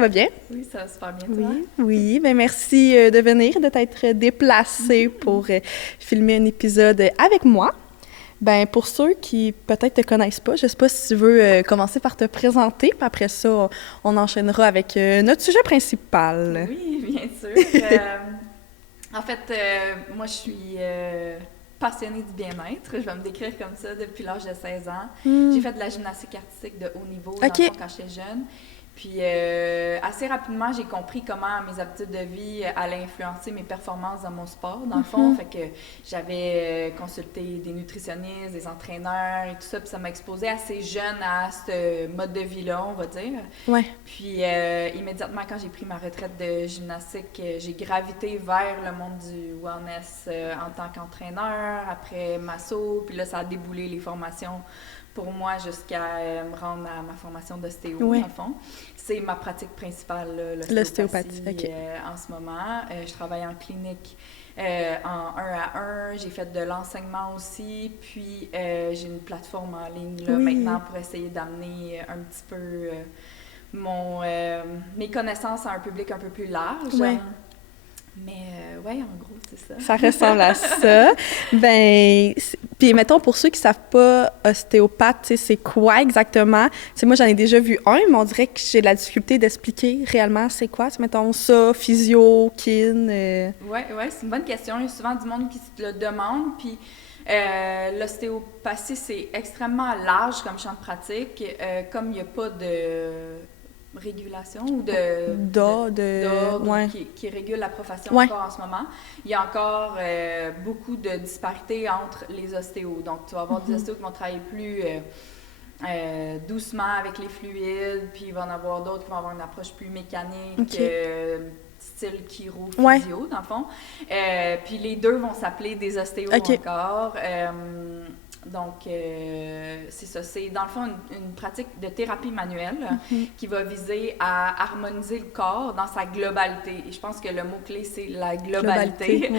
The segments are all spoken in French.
ça va bien? Oui, ça va super bien, toi? Oui. Ben merci de venir, de t'être déplacé pour filmer un épisode avec moi. Ben pour ceux qui peut-être te connaissent pas, je sais pas si tu veux commencer par te présenter, puis après ça, on enchaînera avec notre sujet principal. Oui, bien sûr. En fait, moi, je suis passionnée du bien-être. Je vais me décrire comme ça depuis l'âge de 16 ans. J'ai fait de la gymnastique artistique de haut niveau dans le fond, quand j'étais jeune. Puis assez rapidement, j'ai compris comment mes habitudes de vie allaient influencer mes performances dans mon sport, dans le fond. Fait que j'avais consulté des nutritionnistes, des entraîneurs et tout ça. Puis ça m'a exposé assez jeune à ce mode de vie-là, on va dire. Ouais. Puis immédiatement, quand j'ai pris ma retraite de gymnastique, j'ai gravité vers le monde du wellness en tant qu'entraîneur, après masso. Puis là, ça a déboulé les formations pour moi jusqu'à me rendre à ma formation d'ostéo, dans le fond. C'est ma pratique principale, l'ostéopathie, en ce moment. Je travaille en clinique en 1 à 1. J'ai fait de l'enseignement aussi. Puis, j'ai une plateforme en ligne là, maintenant pour essayer d'amener un petit peu mes connaissances à un public un peu plus large. Ouais. Mais ouais, en gros, c'est ça. Ça ressemble à ça. Ben, puis mettons, pour ceux qui savent pas ostéopathe, tu sais, c'est quoi exactement? Tu sais, moi, j'en ai déjà vu un, mais on dirait que j'ai de la difficulté d'expliquer réellement c'est quoi. Tu mettons ça, physio, kin. Ouais, c'est une bonne question. Il y a souvent du monde qui se le demande. Puis l'ostéopathie, c'est extrêmement large comme champ de pratique. Comme il n'y a pas de régulation ou d'ordre qui régule la profession encore en ce moment. Il y a encore beaucoup de disparités entre les ostéos. Donc, tu vas avoir des ostéos qui vont travailler plus doucement avec les fluides, puis il va y en avoir d'autres qui vont avoir une approche plus mécanique, style chiro-physio, dans le fond. Puis les deux vont s'appeler des ostéos encore. Donc, c'est ça. C'est, dans le fond, une pratique de thérapie manuelle qui va viser à harmoniser le corps dans sa globalité. Et je pense que le mot-clé, c'est la globalité.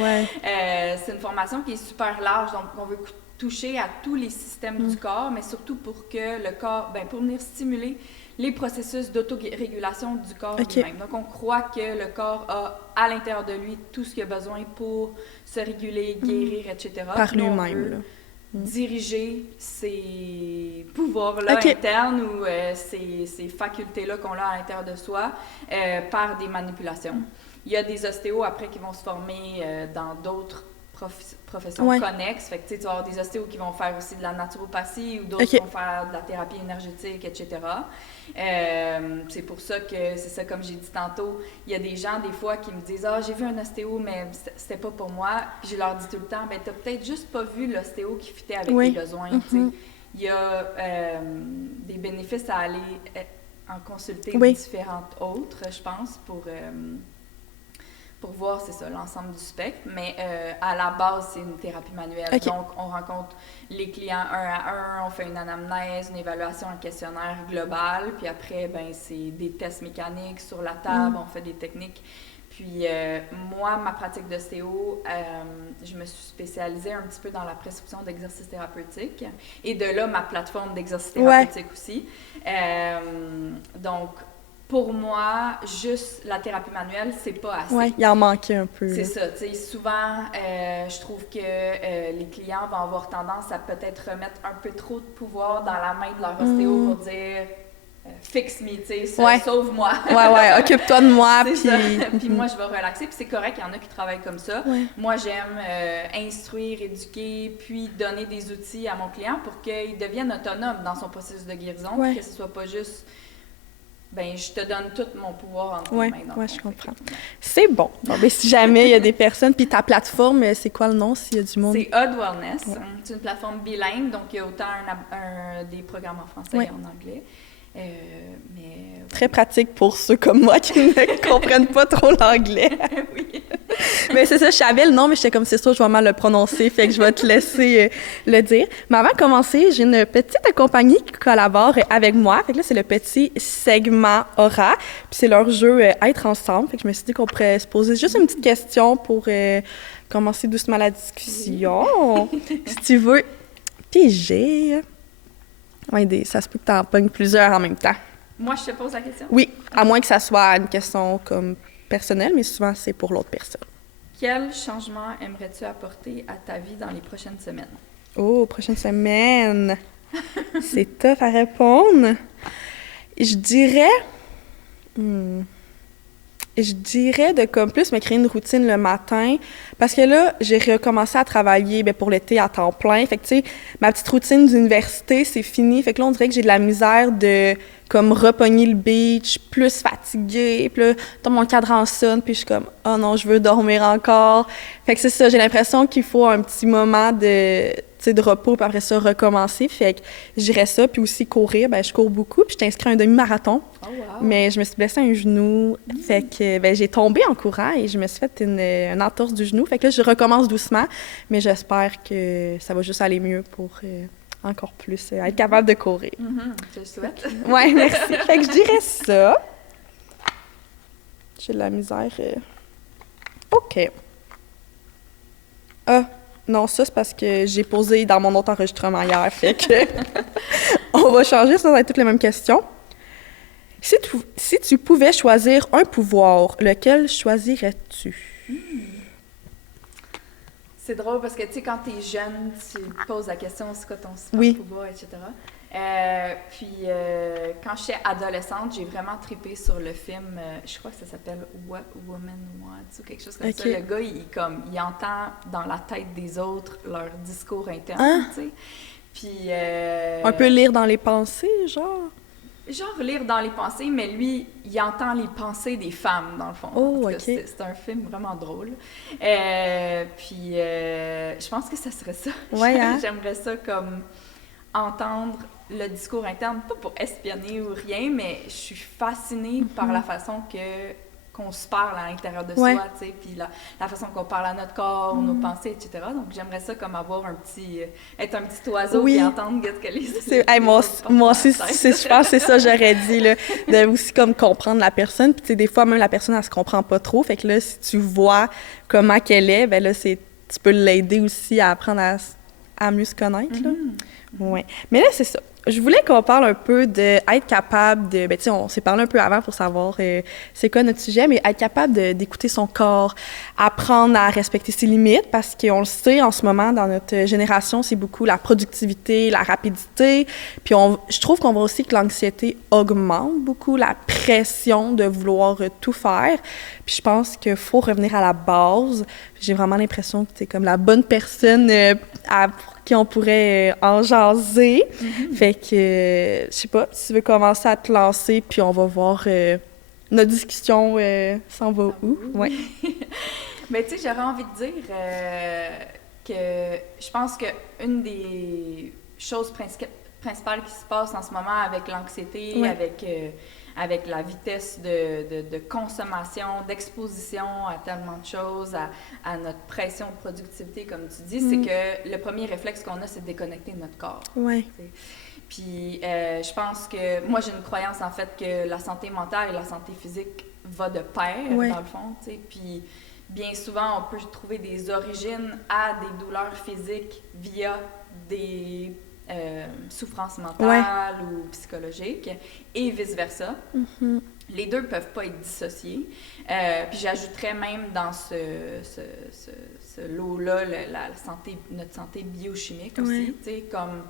C'est une formation qui est super large, donc on veut toucher à tous les systèmes du corps, mais surtout pour que le corps, pour venir stimuler les processus d'autorégulation du corps lui-même. Donc, on croit que le corps a à l'intérieur de lui tout ce qu'il a besoin pour se réguler, guérir, etc. Par lui-même, diriger ces pouvoirs-là internes ou ces facultés-là qu'on a à l'intérieur de soi par des manipulations. Il y a des ostéos après qui vont se former dans d'autres professions connexes. Fait que tu vas avoir des ostéos qui vont faire aussi de la naturopathie ou d'autres qui vont faire de la thérapie énergétique, etc. C'est pour ça que, c'est ça, comme j'ai dit tantôt, il y a des gens, des fois, qui me disent « Ah, j'ai vu un ostéo, mais c'était pas pour moi. » Puis je leur dis tout le temps « Ben, t'as peut-être juste pas vu l'ostéo qui fitait avec tes besoins. Il y a des bénéfices à aller en consulter différentes autres, je pense, pour voir, c'est ça, l'ensemble du spectre. Mais à la base, c'est une thérapie manuelle. Donc, on rencontre les clients 1 à 1, on fait une anamnèse, une évaluation, un questionnaire global. Puis après, c'est des tests mécaniques sur la table, on fait des techniques. Puis moi, ma pratique d'ostéo, je me suis spécialisée un petit peu dans la prescription d'exercices thérapeutiques. Et de là, ma plateforme d'exercices thérapeutiques aussi. Donc, pour moi, juste la thérapie manuelle, c'est pas assez. Oui, il en manquait un peu. C'est ça. Tu sais, souvent, je trouve que les clients vont avoir tendance à peut-être remettre un peu trop de pouvoir dans la main de leur ostéo pour dire « Fix me », tu sais, « Sauve-moi ». Occupe-toi de moi. Puis moi, je vais relaxer. Puis c'est correct, il y en a qui travaillent comme ça. Moi, j'aime instruire, éduquer, puis donner des outils à mon client pour qu'il devienne autonome dans son processus de guérison, puis que ce soit pas juste... je te donne tout mon pouvoir entre tes mains. Oui, je comprends. C'est bon. Si jamais il y a des personnes, puis ta plateforme, c'est quoi le nom s'il y a du monde? C'est Odd Wellness. C'est une plateforme bilingue, donc il y a autant des programmes en français et en anglais. Très pratique pour ceux comme moi qui ne comprennent pas trop l'anglais. Mais c'est ça, je savais le nom, mais j'étais comme, c'est sûr, je vais mal le prononcer, fait que je vais te laisser le dire. Mais avant de commencer, j'ai une petite compagnie qui collabore avec moi. Fait que là, c'est le petit segment Aura, puis c'est leur jeu Être ensemble. Fait que je me suis dit qu'on pourrait se poser juste une petite question pour commencer doucement la discussion. Si tu veux piger. Ça se peut que tu en pognes plusieurs en même temps. Moi, je te pose la question? Oui, à moins que ça soit une question comme personnelle, mais souvent, c'est pour l'autre personne. Quel changement aimerais-tu apporter à ta vie dans les prochaines semaines? Oh, prochaine semaine! C'est tough à répondre. Je dirais... Je dirais de comme plus me créer une routine le matin, parce que là, j'ai recommencé à travailler pour l'été à temps plein. Fait que, tu sais, ma petite routine d'université, c'est fini. Fait que là, on dirait que j'ai de la misère de, comme, repogner le beach, plus fatiguée. Puis là, mon cadran sonne, puis je suis comme, oh non, je veux dormir encore. Fait que c'est ça, j'ai l'impression qu'il faut un petit moment de, tu sais, de repos, puis après ça, recommencer. Fait que je dirais ça. Puis aussi, courir, je cours beaucoup, puis je t'inscris à un demi-marathon. Oh, wow. Mais je me suis blessée un genou, fait que j'ai tombé en courant et je me suis fait une entorse du genou. Fait que là, je recommence doucement, mais j'espère que ça va juste aller mieux pour encore plus être capable de courir. Je le souhaite. Oui, merci. Fait que je dirais ça. J'ai de la misère. OK. Ah, non, ça, c'est parce que j'ai posé dans mon autre enregistrement hier, fait que on va changer, ça va être toutes les mêmes questions. Si tu pouvais choisir un pouvoir, lequel choisirais-tu? C'est drôle parce que, tu sais, quand t'es jeune, tu te poses la question, c'est quoi ton super pouvoir, etc. Puis, quand j'étais adolescente, j'ai vraiment trippé sur le film, je crois que ça s'appelle What Woman Wants ou quelque chose comme ça. Le gars, il entend dans la tête des autres leur discours interne, tu sais. Puis... un peu lire dans les pensées, genre? Genre lire dans les pensées, mais lui, il entend les pensées des femmes, dans le fond. Oh, OK. C'est un film vraiment drôle. Puis, je pense que ça serait ça. Ouais, hein? J'aimerais ça comme entendre le discours interne, pas pour espionner ou rien, mais je suis fascinée par la façon qu'on se parle à l'intérieur de soi, tu sais, puis la façon qu'on parle à notre corps, nos pensées, etc. Donc, j'aimerais ça comme avoir être un petit oiseau et entendre ce que les moi aussi, je pense que c'est ça j'aurais dit, là, de aussi comme comprendre la personne, puis tu sais, des fois, même la personne, elle se comprend pas trop, fait que là, si tu vois comment qu'elle est, ben là, tu peux l'aider aussi à apprendre à mieux se connaître, là. Ouais. Mais là, c'est ça. Je voulais qu'on parle un peu d'être capable de... tu sais, on s'est parlé un peu avant pour savoir c'est quoi notre sujet, mais être capable d'écouter son corps, apprendre à respecter ses limites, parce qu'on le sait, en ce moment, dans notre génération, c'est beaucoup la productivité, la rapidité, puis je trouve qu'on voit aussi que l'anxiété augmente beaucoup, la pression de vouloir tout faire, puis je pense qu'il faut revenir à la base. J'ai vraiment l'impression que tu es comme la bonne personne pour qui on pourrait en jaser. Fait que, je sais pas, si tu veux commencer à te lancer, puis on va voir notre discussion s'en va où. Ouais. Mais tu sais, j'aurais envie de dire que je pense qu'une des choses principales qui se passent en ce moment avec l'anxiété, avec la vitesse de consommation, d'exposition à tellement de choses, à notre pression de productivité, comme tu dis, c'est que le premier réflexe qu'on a, c'est de déconnecter de notre corps. Ouais. Puis je pense que... Moi, j'ai une croyance, en fait, que la santé mentale et la santé physique va de pair, dans le fond, tu sais. Puis bien souvent, on peut trouver des origines à des douleurs physiques via des... souffrances mentales ou psychologiques, et vice-versa. Les deux ne peuvent pas être dissociés. Puis j'ajouterais même dans ce lot-là notre santé biochimique aussi, tu sais, comme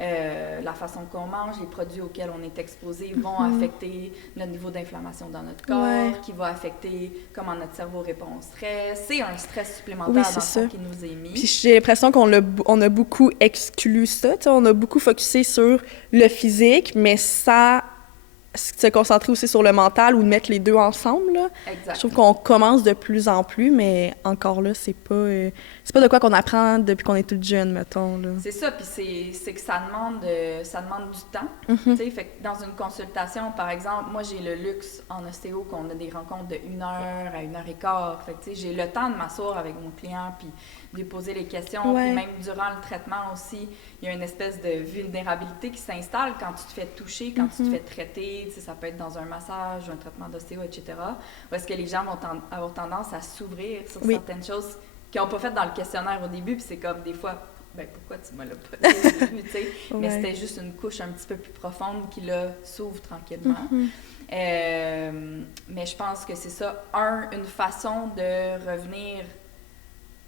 la façon qu'on mange, les produits auxquels on est exposé vont affecter notre niveau d'inflammation dans notre corps, qui va affecter comment notre cerveau répond au stress. C'est un stress supplémentaire dans le fond qui nous est mis. Puis j'ai l'impression qu'on a beaucoup exclu ça. On a beaucoup focusé sur le physique, mais sans se concentrer aussi sur le mental ou de mettre les deux ensemble, là. Exact. Je trouve qu'on commence de plus en plus, mais encore là, c'est pas de quoi qu'on apprend depuis qu'on est toute jeune, mettons, là. C'est ça, puis c'est que ça demande du temps. Tu sais, fait que dans une consultation, par exemple, moi, j'ai le luxe en ostéo qu'on a des rencontres de 1 heure à 1h15. Fait que, tu sais, j'ai le temps de m'asseoir avec mon client puis de lui poser les questions. Puis même durant le traitement aussi, il y a une espèce de vulnérabilité qui s'installe quand tu te fais toucher, quand tu te fais traiter. Tu sais, ça peut être dans un massage, un traitement d'ostéo, etc. Où est-ce que les gens vont avoir tendance à s'ouvrir sur certaines choses qu'ils n'ont pas faites dans le questionnaire au début, puis c'est comme des fois ben pourquoi tu me l'as pas dit au début, tu sais? Ouais. Mais c'était juste une couche un petit peu plus profonde qui, là, s'ouvre tranquillement. Mais je pense que c'est ça, une façon de revenir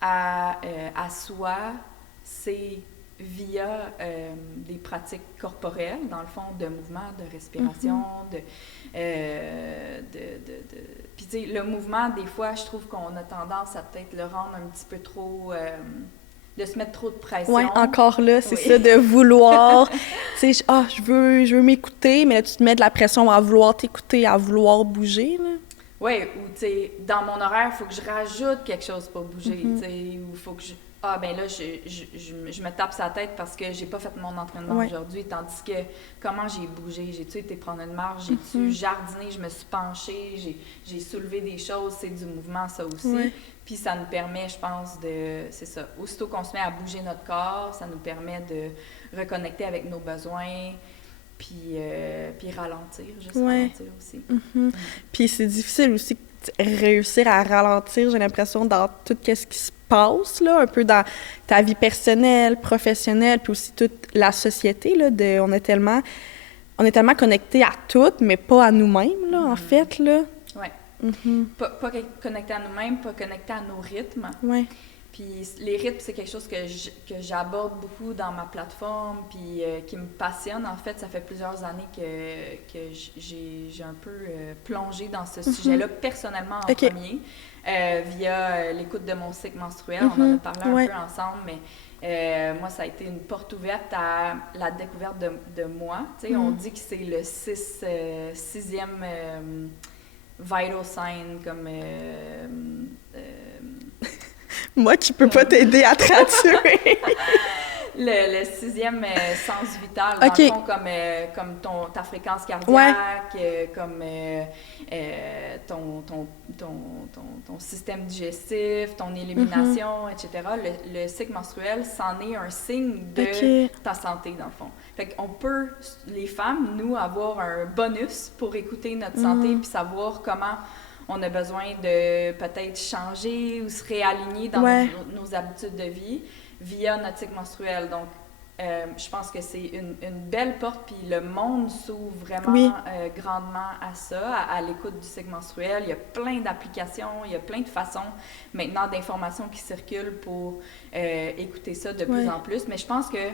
à soi, c'est via des pratiques corporelles, dans le fond, de mouvement, de respiration, Puis, tu sais, le mouvement, des fois, je trouve qu'on a tendance à peut-être le rendre un petit peu trop... de se mettre trop de pression. Oui, encore là, c'est ça, de vouloir, tu sais, je veux m'écouter, mais là, tu te mets de la pression à vouloir t'écouter, à vouloir bouger, là. Oui, ou, tu sais, dans mon horaire, il faut que je rajoute quelque chose pour bouger, tu sais, ou il faut que je... Ah, ben là, je me tape sa tête parce que j'ai pas fait mon entraînement aujourd'hui, tandis que comment j'ai bougé? J'ai-tu été prendre une marche? J'ai-tu jardiné? Je me suis penchée? J'ai soulevé des choses? C'est du mouvement, ça aussi. Puis ça nous permet, je pense, c'est ça, aussitôt qu'on se met à bouger notre corps, ça nous permet de reconnecter avec nos besoins, puis ralentir, juste ralentir aussi. Puis c'est difficile aussi de réussir à ralentir, j'ai l'impression, dans tout ce qui se passe, là, un peu dans ta vie personnelle, professionnelle, puis aussi toute la société, là, on est tellement connectés à tout, mais pas à nous-mêmes, là, en fait, là. Oui. Pas connecté à nous-mêmes, pas connecté à nos rythmes. Oui. Puis les rythmes, c'est quelque chose que j'aborde beaucoup dans ma plateforme, puis qui me passionne. En fait, ça fait plusieurs années que j'ai un peu plongé dans ce sujet-là, personnellement en premier, via l'écoute de mon cycle menstruel. On en a parlé un peu ensemble, mais moi, ça a été une porte ouverte à la découverte de moi. Tu sais, on dit que c'est le sixième vital sign, comme... Moi qui peux pas t'aider à traduire. le sixième sens vital, dans le fond, comme ta fréquence cardiaque, comme ton système digestif, ton élimination, etc. Le cycle menstruel, c'en est un signe de ta santé, dans le fond. Fait qu'on peut, les femmes, nous, avoir un bonus pour écouter notre santé puis savoir comment on a besoin de peut-être changer ou se réaligner dans nos habitudes de vie via notre cycle menstruel. Donc, je pense que c'est une belle porte, puis le monde s'ouvre vraiment grandement à ça, à l'écoute du cycle menstruel. Il y a plein d'applications, il y a plein de façons maintenant d'informations qui circulent pour écouter ça de plus en plus. Mais je pense que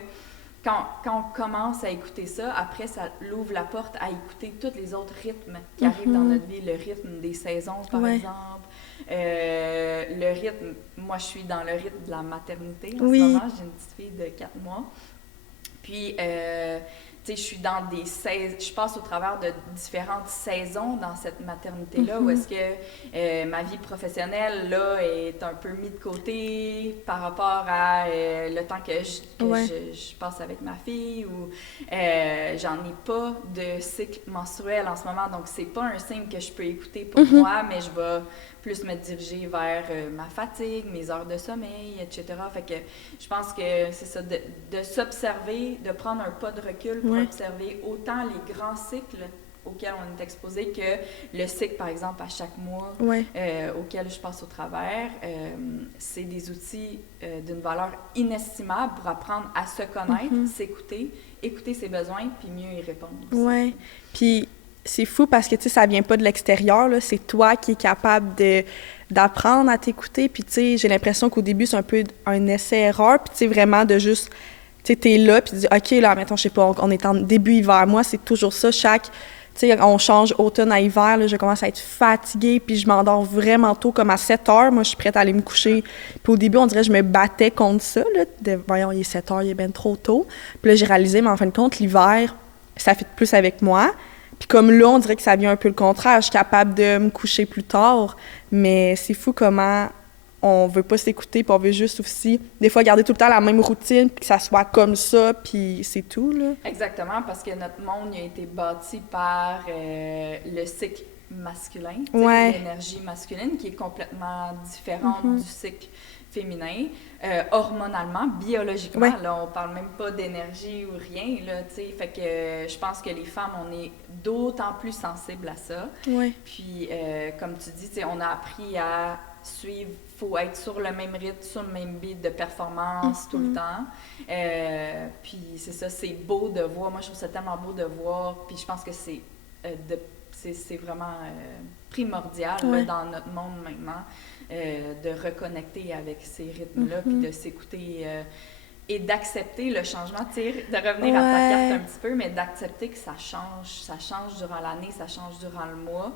quand on commence à écouter ça, après, ça l'ouvre la porte à écouter tous les autres rythmes qui arrivent dans notre vie. Le rythme des saisons, par exemple. Le rythme... Moi, je suis dans le rythme de la maternité en ce moment. J'ai une petite fille de 4 mois. Puis, tu sais, je suis dans je passe au travers de différentes saisons dans cette maternité-là, où est-ce que ma vie professionnelle, là, est un peu mise de côté par rapport à le temps que je passe avec ma fille, ou j'en ai pas de cycle menstruel en ce moment, donc c'est pas un signe que je peux écouter pour moi, mais je vais plus me diriger vers ma fatigue, mes heures de sommeil, etc. Fait que je pense que c'est ça, de s'observer, de prendre un pas de recul pour observer autant les grands cycles auxquels on est exposé que le cycle, par exemple, à chaque mois auquel je passe au travers. C'est des outils d'une valeur inestimable pour apprendre à se connaître, s'écouter, écouter ses besoins, puis mieux y répondre aussi. Oui, puis c'est fou parce que, tu sais, ça vient pas de l'extérieur, là. C'est toi qui es capable d'apprendre à t'écouter. Puis, tu sais, j'ai l'impression qu'au début, c'est un peu un essai-erreur. Puis, tu sais, vraiment de juste, tu sais, t'es là, puis tu dis, OK, là, mettons, je sais pas, on est en début hiver. Moi, c'est toujours ça. Tu sais, on change automne à hiver, là, je commence à être fatiguée, puis je m'endors vraiment tôt, comme à 7 heures. Moi, je suis prête à aller me coucher. Puis au début, on dirait que je me battais contre ça, là. Voyons, il est 7 heures, il est bien trop tôt. Puis là, j'ai réalisé, mais en fin de compte, l'hiver, ça fit plus avec moi. Puis comme là, on dirait que ça vient un peu le contraire. Je suis capable de me coucher plus tard, mais c'est fou comment on veut pas s'écouter, puis on veut juste aussi, des fois, garder tout le temps la même routine, puis que ça soit comme ça, puis c'est tout, là. Exactement, parce que notre monde il a été bâti par le cycle masculin, ouais. l'énergie masculine qui est complètement différente du cycle féminin, hormonalement, biologiquement, ouais. là, on parle même pas d'énergie ou rien, là, tu sais, fait que je pense que les femmes, on est d'autant plus sensibles à ça. Ouais. Puis, comme tu dis, tu sais, on a appris à suivre, faut être sur le même rythme, sur le même beat de performance tout le temps. Puis c'est ça, c'est beau de voir, moi je trouve ça tellement beau de voir, puis je pense que c'est vraiment primordial là, dans notre monde maintenant, de reconnecter avec ces rythmes-là, puis de s'écouter et d'accepter le changement, de revenir à ta carte un petit peu, mais d'accepter que ça change durant l'année, ça change durant le mois.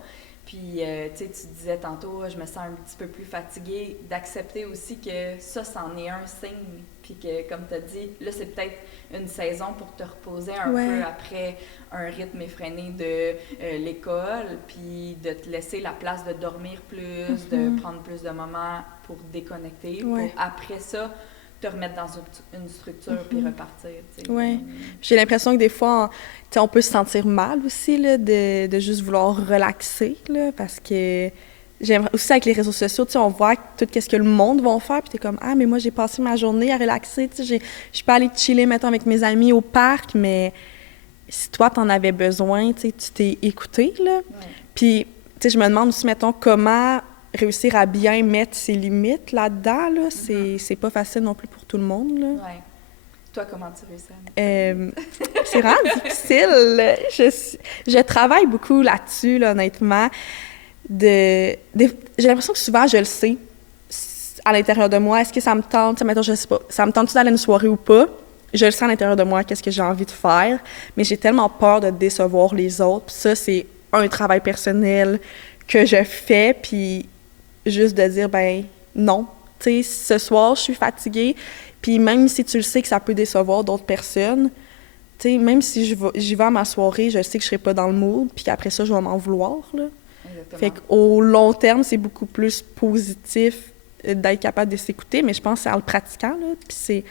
Puis, tu disais tantôt, je me sens un petit peu plus fatiguée, d'accepter aussi que ça, c'en est un signe. Puis que, comme tu as dit, là, c'est peut-être une saison pour te reposer un peu après un rythme effréné de l'école, puis de te laisser la place de dormir plus, de prendre plus de moments pour déconnecter, pour après ça, te remettre dans une structure puis repartir. Oui. J'ai l'impression que des fois, on peut se sentir mal aussi là, de juste vouloir relaxer, là, parce que j'aimerais aussi avec les réseaux sociaux, on voit tout ce que le monde va faire, puis t'es comme « Ah, mais moi, j'ai passé ma journée à relaxer, je peux aller chiller, mettons, avec mes amis au parc, mais si toi, t'en avais besoin, tu t'es écouté, là. Puis, je me demande aussi, mettons, comment réussir à bien mettre ses limites là-dedans, là, c'est pas facile non plus pour tout le monde, là. Ouais. Toi, comment tu réussis c'est vraiment difficile. Je travaille beaucoup là-dessus, là, honnêtement. J'ai l'impression que souvent, je le sais à l'intérieur de moi. Est-ce que ça me tente? Mettons, je sais pas. Ça me tente-tu d'aller à une soirée ou pas? Je le sais à l'intérieur de moi, qu'est-ce que j'ai envie de faire. Mais j'ai tellement peur de décevoir les autres. Puis ça, c'est un travail personnel que je fais. Puis juste de dire, ben non. Tu sais, ce soir, je suis fatiguée. Puis même si tu le sais que ça peut décevoir d'autres personnes, tu sais, même si j'y vais à ma soirée, je sais que je serai pas dans le mood, puis qu'après ça, je vais m'en vouloir, là. Exactement. Fait qu'au long terme, c'est beaucoup plus positif d'être capable de s'écouter, mais je pense que c'est en le pratiquant, là, puis c'est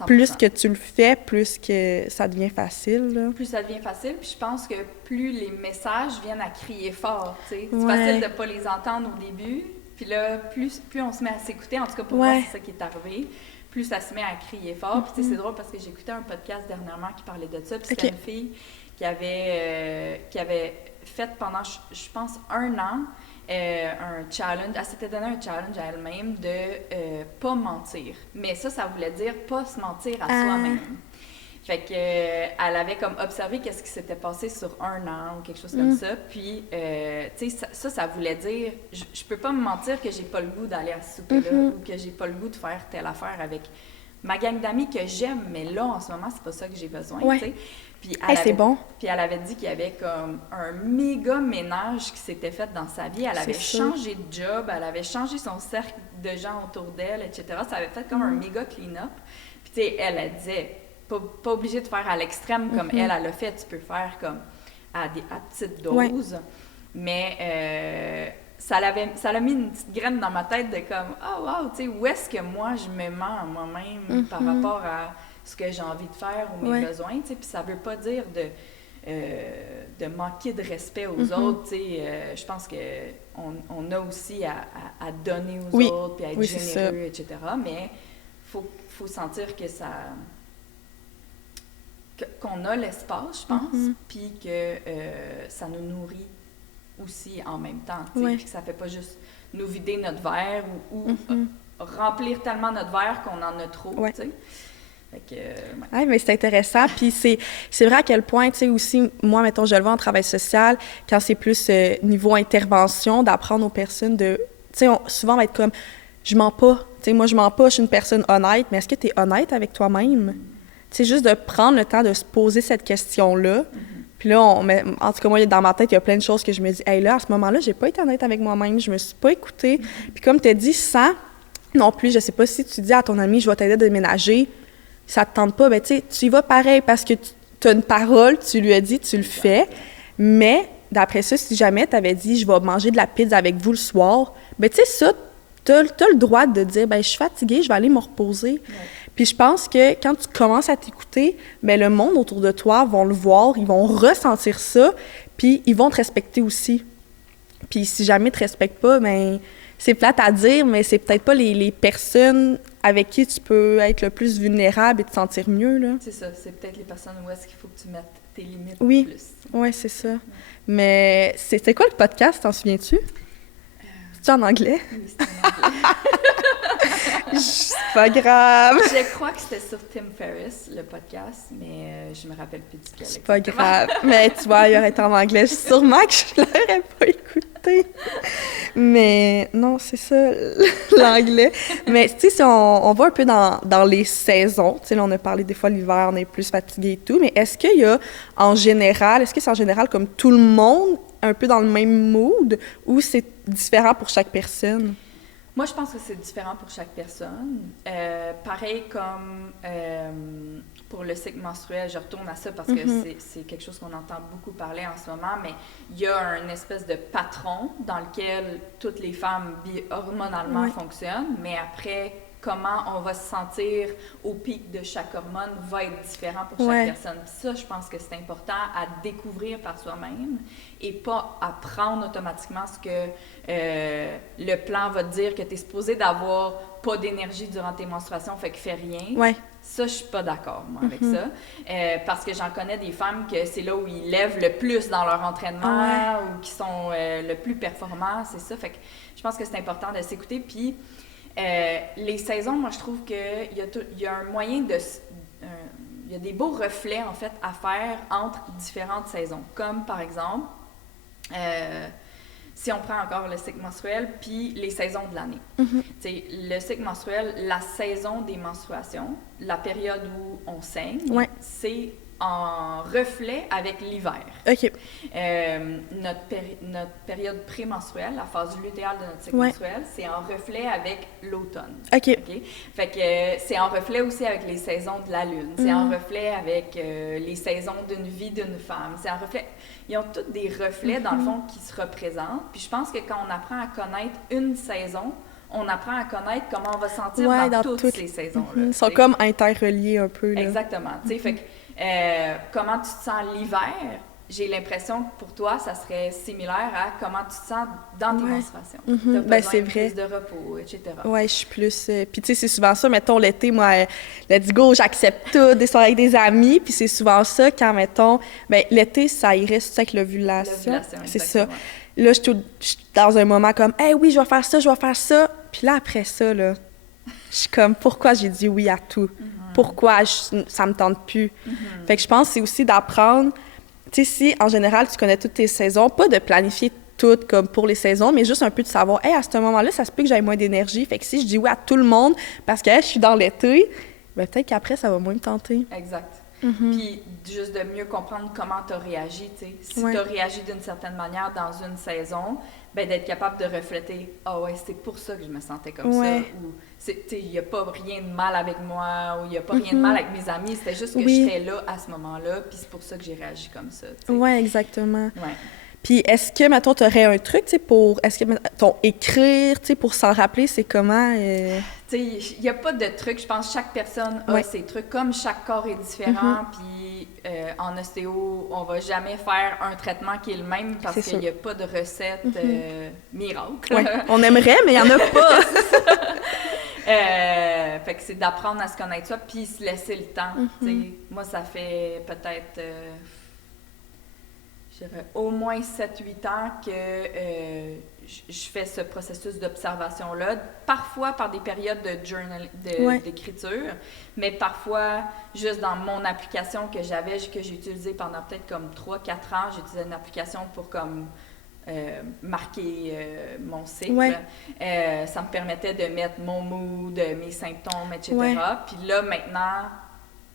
100%. Plus que tu le fais, plus que ça devient facile, là. Plus ça devient facile, puis je pense que plus les messages viennent à crier fort, tu sais. C'est facile de pas les entendre au début, puis là, plus on se met à s'écouter, en tout cas pour moi, c'est ça qui est arrivé, plus ça se met à crier fort. Puis tu sais, c'est drôle parce que j'écoutais un podcast dernièrement qui parlait de ça, puis c'était une fille qui avait fait pendant, je pense, 1 an, un challenge, elle s'était donné un challenge à elle-même de pas mentir. Mais ça voulait dire pas se mentir à soi-même. Fait que elle avait comme observé qu'est-ce qui s'était passé sur 1 an ou quelque chose comme ça. Puis, tu sais, ça voulait dire, je peux pas me mentir que j'ai pas le goût d'aller à ce souper-là ou que j'ai pas le goût de faire telle affaire avec ma gang d'amis que j'aime, mais là, en ce moment, c'est pas ça que j'ai besoin, tu sais. Puis c'est bon. Puis elle avait dit qu'il y avait comme un méga ménage qui s'était fait dans sa vie. Elle avait changé de job, elle avait changé son cercle de gens autour d'elle, etc. Ça avait fait comme un méga clean-up. Puis tu sais, elle disait, pas obligée de faire à l'extrême comme elle a fait. Tu peux faire comme à petite dose. Mais ça l'a mis une petite graine dans ma tête de comme, oh wow, tu sais, où est-ce que moi, je me mens à moi-même par rapport à ce que j'ai envie de faire ou mes besoins, tu sais, puis ça veut pas dire de manquer de respect aux autres, tu sais, je pense qu'on a aussi à donner aux autres, puis à être généreux, etc., mais faut sentir que qu'on a l'espace, je pense, puis que ça nous nourrit aussi en même temps, tu sais, puis que ça fait pas juste nous vider notre verre ou remplir tellement notre verre qu'on en a trop, tu sais. Oui, mais c'est intéressant. Puis c'est vrai à quel point, tu sais, aussi, moi, mettons, je le vois en travail social, quand c'est plus niveau intervention, d'apprendre aux personnes de... Tu sais, souvent, on va être comme, je mens pas. Tu sais, moi, je mens pas, je suis une personne honnête, mais est-ce que tu es honnête avec toi-même? Tu sais, juste de prendre le temps de se poser cette question-là. Puis là, en tout cas, moi, dans ma tête, il y a plein de choses que je me dis, hey, là, à ce moment-là, j'ai pas été honnête avec moi-même, je me suis pas écoutée. Puis comme tu as dit, sans non plus, je sais pas si tu dis à ton ami, je vais t'aider à déménager, ça te tente pas, ben tu sais, tu y vas pareil parce que tu as une parole, tu lui as dit, tu le fais. Mais d'après ça, si jamais tu avais dit, je vais manger de la pizza avec vous le soir, ben tu sais, ça, tu as le droit de dire, ben je suis fatiguée, je vais aller me reposer. Puis je pense que quand tu commences à t'écouter, ben le monde autour de toi vont le voir, ils vont ressentir ça, puis ils vont te respecter aussi. Puis si jamais tu te respectes pas, ben c'est plate à dire, mais c'est peut-être pas les personnes avec qui tu peux être le plus vulnérable et te sentir mieux, là. C'est ça, c'est peut-être les personnes où est-ce qu'il faut que tu mettes tes limites plus. Oui, c'est ça. Mais c'était quoi le podcast, t'en souviens-tu? C'est-tu en anglais? Oui, c'est en anglais. C'est pas grave. Je crois que c'était sur Tim Ferriss, le podcast, mais je me rappelle plus duquel. C'est pas grave. Mais tu vois, il aurait été en anglais. Sûrement que je l'aurais pas écouté. Mais non, c'est ça, l'anglais. Mais tu sais, si on va un peu dans les saisons, tu sais, là, on a parlé des fois l'hiver, on est plus fatigué et tout, mais est-ce que c'est en général comme tout le monde, un peu dans le même mood, ou c'est différent pour chaque personne? Moi, je pense que c'est différent pour chaque personne. Pareil comme pour le cycle menstruel, je retourne à ça parce que c'est quelque chose qu'on entend beaucoup parler en ce moment, mais il y a une espèce de patron dans lequel toutes les femmes hormonalement fonctionnent, mais après, comment on va se sentir au pic de chaque hormone va être différent pour chaque personne. Puis ça, je pense que c'est important à découvrir par soi-même et pas à prendre automatiquement ce que le plan va te dire que tu es supposé d'avoir pas d'énergie durant tes menstruations, fait que fais rien. Ouais. Ça, je suis pas d'accord, moi, avec ça. Parce que j'en connais des femmes que c'est là où ils lèvent le plus dans leur entraînement ou qui sont le plus performants, c'est ça. Fait que je pense que c'est important de s'écouter. Puis les saisons, moi, je trouve qu'il y a un moyen de... il y a des beaux reflets, en fait, à faire entre différentes saisons. Comme, par exemple, si on prend encore le cycle menstruel, puis les saisons de l'année. Le cycle menstruel, la saison des menstruations, la période où on saigne, c'est en reflet avec l'hiver. OK. Notre période prémenstruelle, la phase lutéale de notre cycle menstruel, c'est en reflet avec l'automne. OK. Fait que c'est en reflet aussi avec les saisons de la lune. C'est en reflet avec les saisons d'une vie d'une femme. C'est en reflet... Ils ont tous des reflets, dans le fond, qui se représentent. Puis je pense que quand on apprend à connaître une saison, on apprend à connaître comment on va sentir dans toutes ces saisons-là. Ils sont comme interreliés un peu, là. Exactement. Fait que comment tu te sens l'hiver, j'ai l'impression que pour toi, ça serait similaire à comment tu te sens dans tes menstruations. T'as besoin c'est vrai. plus de repos, etc. Ouais, je suis plus... Puis tu sais, c'est souvent ça, mettons, l'été, moi, let's go, j'accepte tout, des soirées avec des amis, puis c'est souvent ça quand, mettons... Ben l'été, ça irait avec l'ovulation. C'est ça. Là, je suis dans un moment comme, hey, oui, je vais faire ça. Puis là, après ça, là, je suis comme, pourquoi j'ai dit oui à tout? Pourquoi ça me tente plus? Fait que je pense que c'est aussi d'apprendre, tu sais, si en général tu connais toutes tes saisons, pas de planifier toutes comme pour les saisons, mais juste un peu de savoir, hey, à ce moment-là, ça se peut que j'aille moins d'énergie. Fait que si je dis oui à tout le monde parce que hey, je suis dans l'été, ben peut-être qu'après, ça va moins me tenter. Exact. Puis juste de mieux comprendre comment tu as réagi, tu sais. Si tu as réagi d'une certaine manière dans une saison, ben d'être capable de refléter « Ah ouais, c'est pour ça que je me sentais comme ça » ou « il n'y a pas rien de mal avec moi » ou « il n'y a pas rien de mal avec mes amis, c'était juste que j'étais là à ce moment-là, puis c'est pour ça que j'ai réagi comme ça. » Oui, exactement. Ouais. Puis est-ce que, mettons, tu aurais un truc, tu sais, écrire, tu sais, pour s'en rappeler, c'est comment? Tu sais, il n'y a pas de truc. Je pense que chaque personne a ses trucs. Comme chaque corps est différent, puis en ostéo, on va jamais faire un traitement qui est le même parce qu'il n'y a pas de recette miracle. Ouais. On aimerait, mais il n'y en a pas. Fait que c'est d'apprendre à se connaître soi, puis se laisser le temps. Tu sais, moi, ça fait peut-être... au moins 7-8 ans que je fais ce processus d'observation-là, parfois par des périodes d'écriture, mais parfois juste dans mon application que j'ai utilisée pendant peut-être comme 3-4 ans, j'utilisais une application pour comme marquer mon cycle. Ça me permettait de mettre mon mood, mes symptômes, etc. Puis là, maintenant...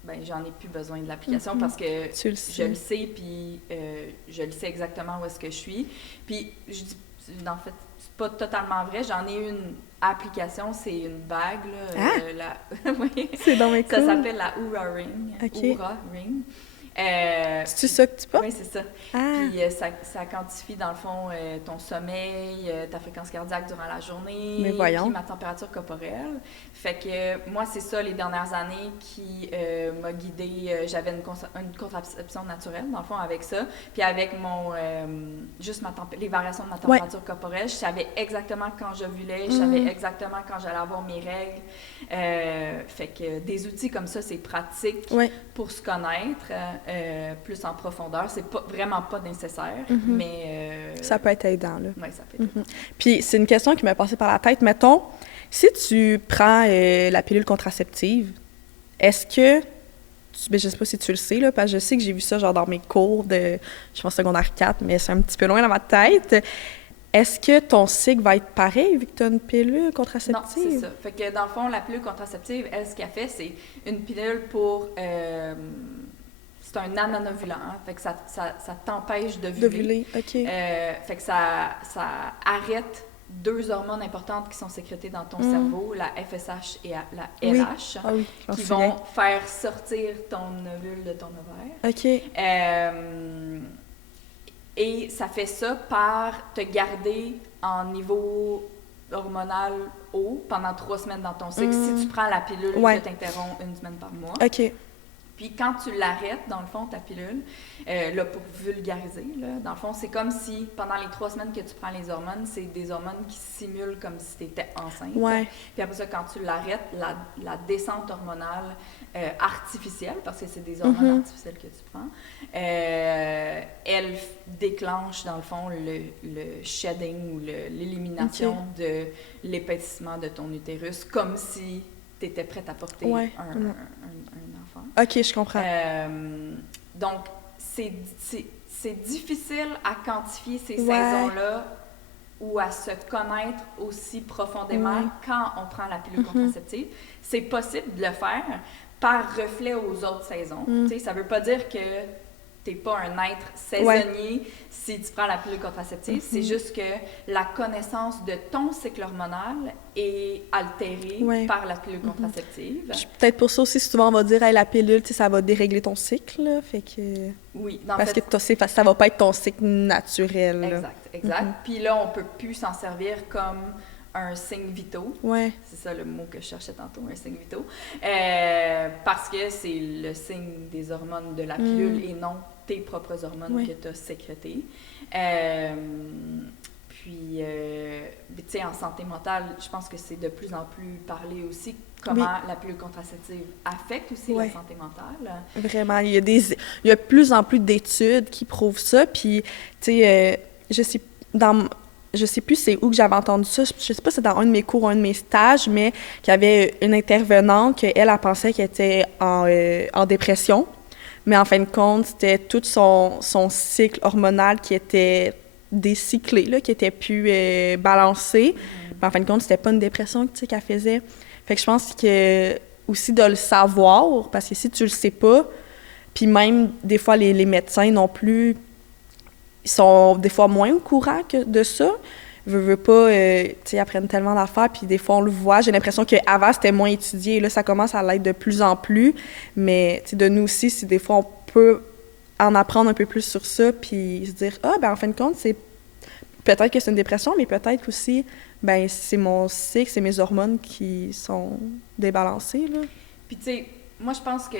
Ben, j'en ai plus besoin de l'application parce que je le sais, puis je le sais exactement où est-ce que je suis. Puis, je dis, en fait, c'est pas totalement vrai. J'en ai une application, c'est une bague, là. Oui. C'est dans mes cool. Ça s'appelle la Oura Ring. Oura Ring. C'est ça que tu penses? Oui, c'est ça. Puis ça quantifie, dans le fond, ton sommeil, ta fréquence cardiaque durant la journée, puis ma température corporelle. Fait que moi, c'est ça, les dernières années, qui m'a guidée. J'avais une contraception naturelle, dans le fond, avec ça. Puis avec juste les variations de ma température corporelle, je savais exactement quand j'ovulais, je savais exactement quand j'allais avoir mes règles. Fait que des outils comme ça, c'est pratique pour se connaître plus en profondeur. C'est vraiment pas nécessaire, mais... ça peut être aidant, là. Oui, ça peut être aidant. Puis c'est une question qui m'est passée par la tête. Mettons, si tu prends la pilule contraceptive, est-ce que... je sais pas si tu le sais, là, parce que je sais que j'ai vu ça genre dans mes cours de, je pense, secondaire 4, mais c'est un petit peu loin dans ma tête. Est-ce que ton cycle va être pareil vu que tu as une pilule contraceptive? Non, c'est ça. Fait que dans le fond, la pilule contraceptive, elle, ce qu'elle fait, c'est une pilule pour... c'est un anonovulant, hein? Fait que ça t'empêche d'ovuler. OK. Fait que ça arrête 2 hormones importantes qui sont sécrétées dans ton cerveau, la FSH et la RH, qui vont faire sortir ton ovule de ton ovaire. OK. Et ça fait ça par te garder en niveau hormonal haut pendant 3 semaines dans ton cycle. Si tu prends la pilule, tu t'interromps 1 semaine par mois. OK. Puis quand tu l'arrêtes, dans le fond, ta pilule, là, pour vulgariser, là, dans le fond, c'est comme si, pendant les 3 semaines que tu prends les hormones, c'est des hormones qui simulent comme si tu étais enceinte. Ouais. Puis après ça, quand tu l'arrêtes, la descente hormonale artificielle, parce que c'est des hormones artificielles que tu prends, elle déclenche, dans le fond, le shedding ou l'élimination de l'épaississement de ton utérus, comme si tu étais prête à porter un enfant. OK, je comprends. Donc, c'est difficile à quantifier ces saisons-là ou à se connaître aussi profondément quand on prend la pilule contraceptive. C'est possible de le faire par reflet aux autres saisons. Ça ne veut pas dire que tu n'es pas un être saisonnier si tu prends la pilule contraceptive. C'est juste que la connaissance de ton cycle hormonal est altérée par la pilule contraceptive. Peut-être pour ça aussi, souvent on va dire, hey, la pilule, ça va dérégler ton cycle. Là, fait que... Oui. Parce que ça va pas être ton cycle naturel. Là. Exact. Puis là, on peut plus s'en servir comme un signe vitaux. C'est ça le mot que je cherchais tantôt, un signe vitaux. Parce que c'est le signe des hormones de la pilule et non tes propres hormones que tu as sécrétées. Puis, tu sais, en santé mentale, je pense que c'est de plus en plus parlé aussi comment la pilule contraceptive affecte aussi la santé mentale. Vraiment, il y a de plus en plus d'études qui prouvent ça. Puis, tu sais, je sais plus c'est où que j'avais entendu ça, je sais pas si c'est dans un de mes cours ou un de mes stages, mais qu'il y avait une intervenante elle pensait qu'elle était en dépression, mais en fin de compte, c'était tout son cycle hormonal qui était décyclé, là, qui était plus balancé. En fin de compte, c'était pas une dépression qu'elle faisait. Fait que je pense que aussi de le savoir, parce que si tu le sais pas, puis même des fois les médecins non plus, ils sont des fois moins au courant de ça. Veux pas, tu sais, ils apprennent tellement d'affaires, puis des fois, on le voit. J'ai l'impression qu'avant, c'était moins étudié. Là, ça commence à l'être de plus en plus. Mais, tu sais, de nous aussi, si des fois, on peut en apprendre un peu plus sur ça, puis se dire, en fin de compte, c'est peut-être que c'est une dépression, mais peut-être aussi, c'est mon cycle, c'est mes hormones qui sont débalancées, là. Puis, tu sais, moi, je pense que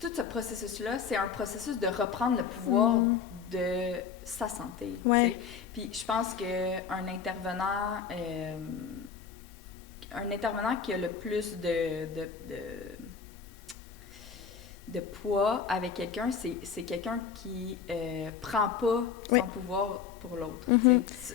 tout ce processus-là, c'est un processus de reprendre le pouvoir de sa santé. Puis je pense qu'un intervenant qui a le plus de poids avec quelqu'un, c'est quelqu'un qui prend pas son pouvoir pour l'autre.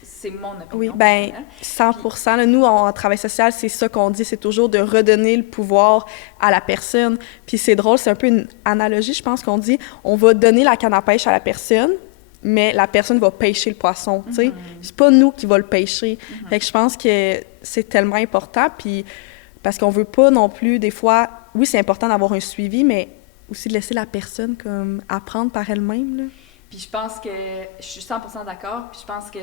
C'est mon opinion. Oui, 100%. Là, nous, en travail social, c'est ça qu'on dit, c'est toujours de redonner le pouvoir à la personne. Puis c'est drôle, c'est un peu une analogie, je pense qu'on dit, on va donner la canne à pêche à la personne, mais la personne va pêcher le poisson, tu sais. C'est pas nous qui va le pêcher. Fait que je pense que c'est tellement important, puis parce qu'on veut pas non plus, des fois, oui, c'est important d'avoir un suivi, mais aussi de laisser la personne comme apprendre par elle-même, là. Puis je pense que je suis 100% d'accord, puis je pense que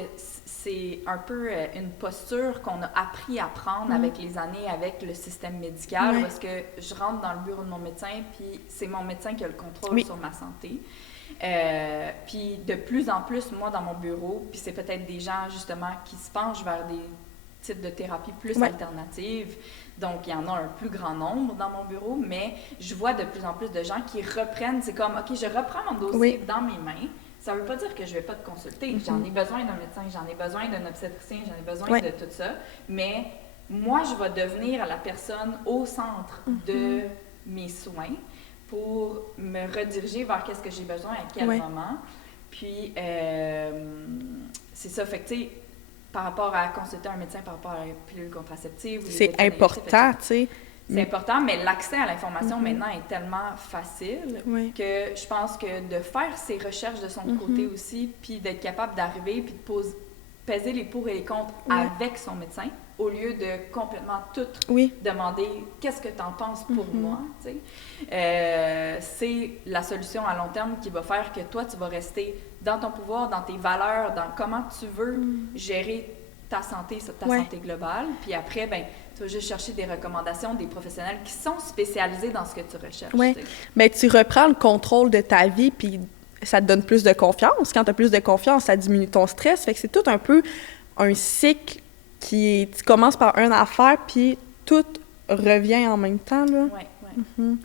c'est un peu une posture qu'on a appris à prendre avec les années, avec le système médical, parce que je rentre dans le bureau de mon médecin, puis c'est mon médecin qui a le contrôle sur ma santé. Puis de plus en plus, moi, dans mon bureau, puis c'est peut-être des gens, justement, qui se penchent vers des types de thérapies plus alternatives. Donc, il y en a un plus grand nombre dans mon bureau, mais je vois de plus en plus de gens qui reprennent, c'est comme, OK, je reprends mon dossier dans mes mains. Ça ne veut pas dire que je ne vais pas te consulter. J'en ai besoin d'un médecin, j'en ai besoin d'un obstétricien, j'en ai besoin de tout ça. Mais moi, je vais devenir la personne au centre de mes soins pour me rediriger vers qu'est-ce que j'ai besoin à quel moment. Puis, c'est ça. Fait que, tu sais, par rapport à consulter un médecin par rapport à la pilule contraceptive. C'est important, tu sais. C'est important, mais l'accès à l'information maintenant est tellement facile que je pense que de faire ses recherches de son côté aussi, puis d'être capable d'arriver, puis de peser les pour et les contre avec son médecin, au lieu de complètement tout demander « qu'est-ce que tu en penses pour moi? » c'est la solution à long terme qui va faire que toi, tu vas rester dans ton pouvoir, dans tes valeurs, dans comment tu veux gérer ta santé globale. Puis après, ben, tu vas juste chercher des recommandations des professionnels qui sont spécialisés dans ce que tu recherches. Oui, mais tu reprends le contrôle de ta vie, puis ça te donne plus de confiance. Quand tu as plus de confiance, ça diminue ton stress. Fait que c'est tout un peu un cycle tu commences par une affaire, puis tout revient en même temps, là. Oui.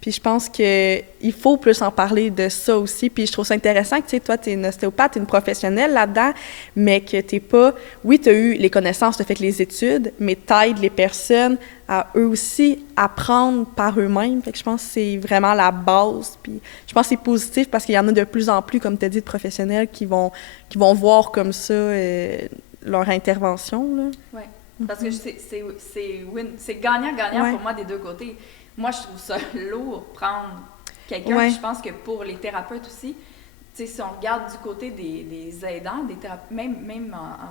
Puis je pense qu'il faut plus en parler de ça aussi. Puis je trouve ça intéressant que, tu sais, toi, tu es une ostéopathe, tu es une professionnelle là-dedans, mais que tu n'es pas... Oui, tu as eu les connaissances, tu as fait les études, mais tu aides les personnes à eux aussi apprendre par eux-mêmes. Fait que je pense que c'est vraiment la base. Puis je pense que c'est positif parce qu'il y en a de plus en plus, comme tu as dit, de professionnels qui vont voir comme ça leur intervention, là. Oui, parce que c'est gagnant-gagnant pour moi des deux côtés. Moi, je trouve ça lourd prendre quelqu'un. Je pense que pour les thérapeutes aussi, tu sais, si on regarde du côté des aidants, des thérapeutes, même en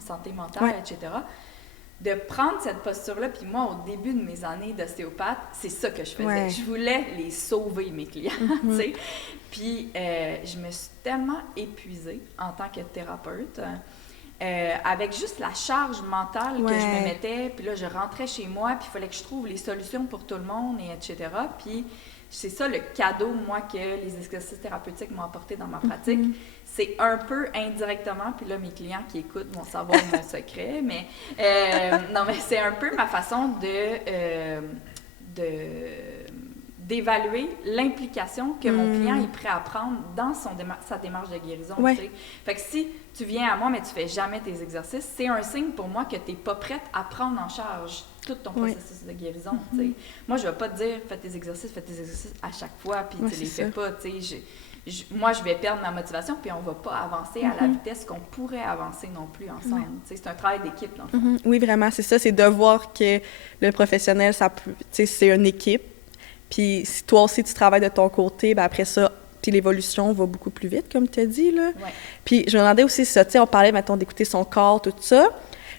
santé mentale, etc., de prendre cette posture-là, puis moi, au début de mes années d'ostéopathe, c'est ça que je faisais. Je voulais les sauver, mes clients, tu sais. Puis, je me suis tellement épuisée en tant que thérapeute, avec juste la charge mentale que je me mettais, puis là, je rentrais chez moi, puis il fallait que je trouve les solutions pour tout le monde, et etc. Puis, c'est ça le cadeau, moi, que les exercices thérapeutiques m'ont apporté dans ma pratique. C'est un peu indirectement, puis là, mes clients qui écoutent vont savoir mon secret, mais non, mais c'est un peu ma façon d'évaluer l'implication que mon client est prêt à prendre dans sa démarche de guérison. Fait que si tu viens à moi, mais tu fais jamais tes exercices, c'est un signe pour moi que tu n'es pas prête à prendre en charge tout ton processus de guérison. Moi, je ne vais pas te dire fais tes exercices à chaque fois, puis tu les fais pas. Moi, je vais perdre ma motivation, puis on ne va pas avancer à la vitesse qu'on pourrait avancer non plus ensemble. C'est un travail d'équipe, dans le fond. Oui, vraiment, c'est ça. C'est de voir que le professionnel, c'est une équipe. Puis si toi aussi, tu travailles de ton côté, ben après ça, puis l'évolution va beaucoup plus vite, comme tu as dit, là. Puis je me demandais aussi ça, tu sais, on parlait, mettons, d'écouter son corps, tout ça.